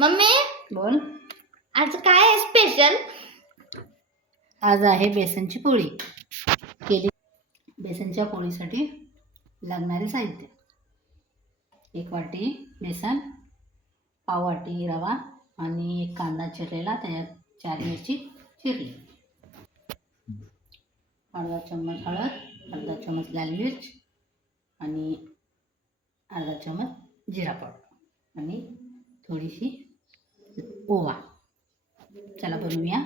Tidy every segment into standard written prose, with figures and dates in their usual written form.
Mummy बोल. आज काय आहे स्पेशल? आज आहे बेसनची पोळी केली. बेसनच्या पोळीसाठी लागणारे साहित्य: 1 वाटी बेसन, पाव वाटी रवा आणि 1 कांदा चिरलेला, त्याच्यात 4 मिरची चिरली, अर्धा चम्मच हळद, अर्धा चम्मच लाल मिर्च आणि अर्धा चम्मच जिरा पावडर आणि थोडीशी ओवा. चला बनवूया.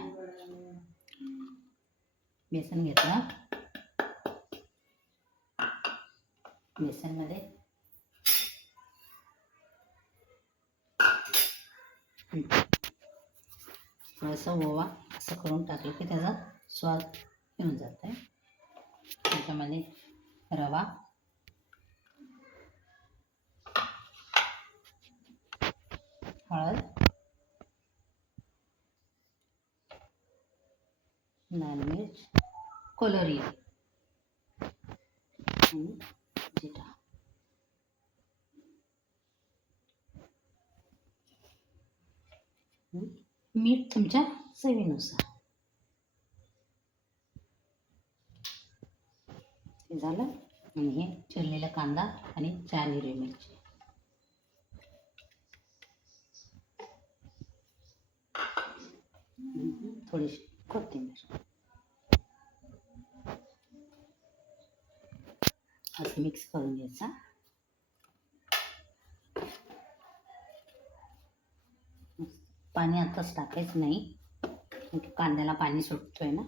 बेसन घेतलं. बेसनमध्ये थोडंसं ओवा असं करून टाकलं की त्याचा स्वाद येऊन जात आहे. त्याच्यामध्ये रवा, हळद, लाल मिर्च, कलरी आणि जिरा. मीठ तुमच्या चवीनुसार. हे झालं. आणि हे चिरलेला कांदा आणि 4 हिरवी मिरची. थोडीशी कोथिंबीर. असं मिक्स करून घ्यायचा. पाणी आताच टाकायचं नाही, कांद्याला पाणी सुटतोय ना,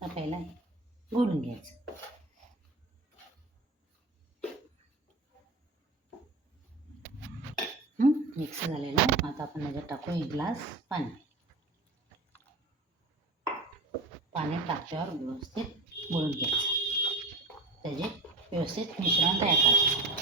तर पहिला घोलून घ्यायचं. मिक्स झालेलं आहे. आता आपण त्याच्यात टाकू 1 ग्लास पाणी. पाणी टाकल्यावर व्यवस्थित घोळून घ्यायचं. त्याचे व्यवस्थित मिश्रण तयार करायचं.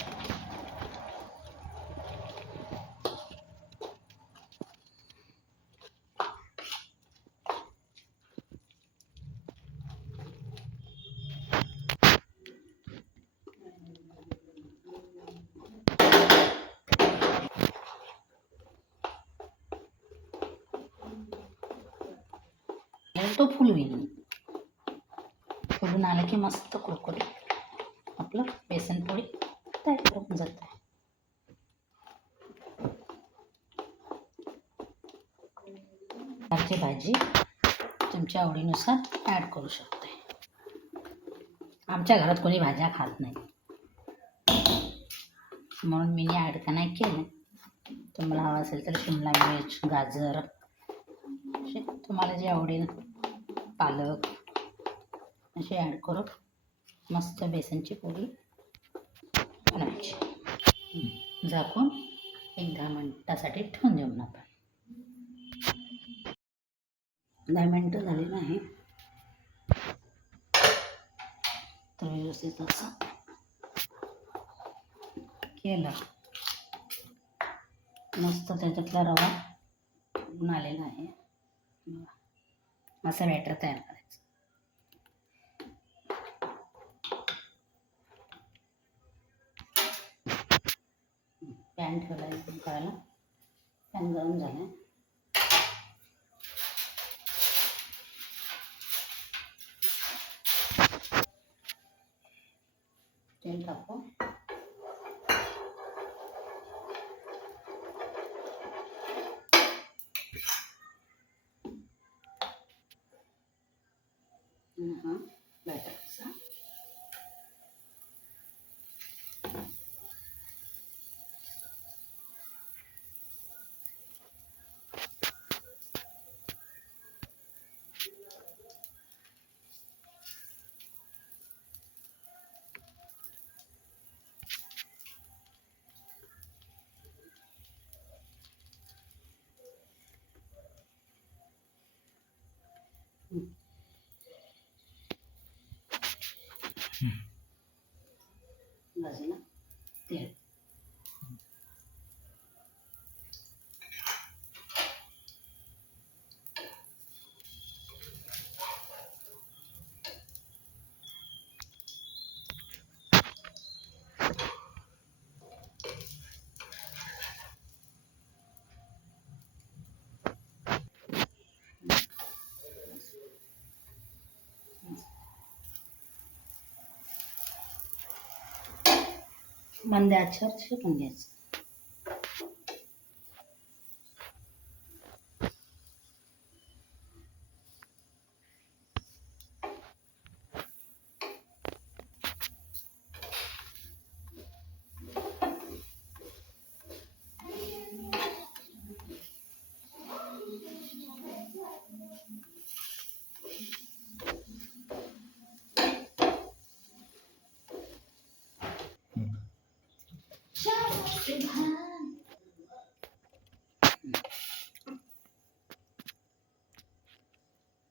तो फुलून आलं की मस्त कुरकुरीत आपलं बेसन पोळी तयार करून जात आहे. भाजी तुमच्या आवडीनुसार ॲड करू शकते. आमच्या घरात कोणी भाज्या खात नाही, म्हणून मी ॲड का नाही केलं. तुम्हाला हवं असेल तर शिमला मिर्च, गाजर, असे तुम्हाला जे आवडेल, पालक असे ॲड करून मस्त बेसनची पोळी बनवायची. झाकून 1-10 मिनिटासाठी ठेवून देऊ आपण. 10 मिनिटं झाली नाही तर व्यवस्थित असं केलं. मस्त त्याच्यातला रवा फुलून आलेला आहे. असं बॅटर तयार करायचं. पॅन ठेवला एकदम करायला. पॅन गरम झाला. तेल टाकू. बॅटरचा बाजूला तेल. मंद आचेवर शिकून घ्यायचं.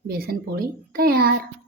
बेसन पोळी तयार.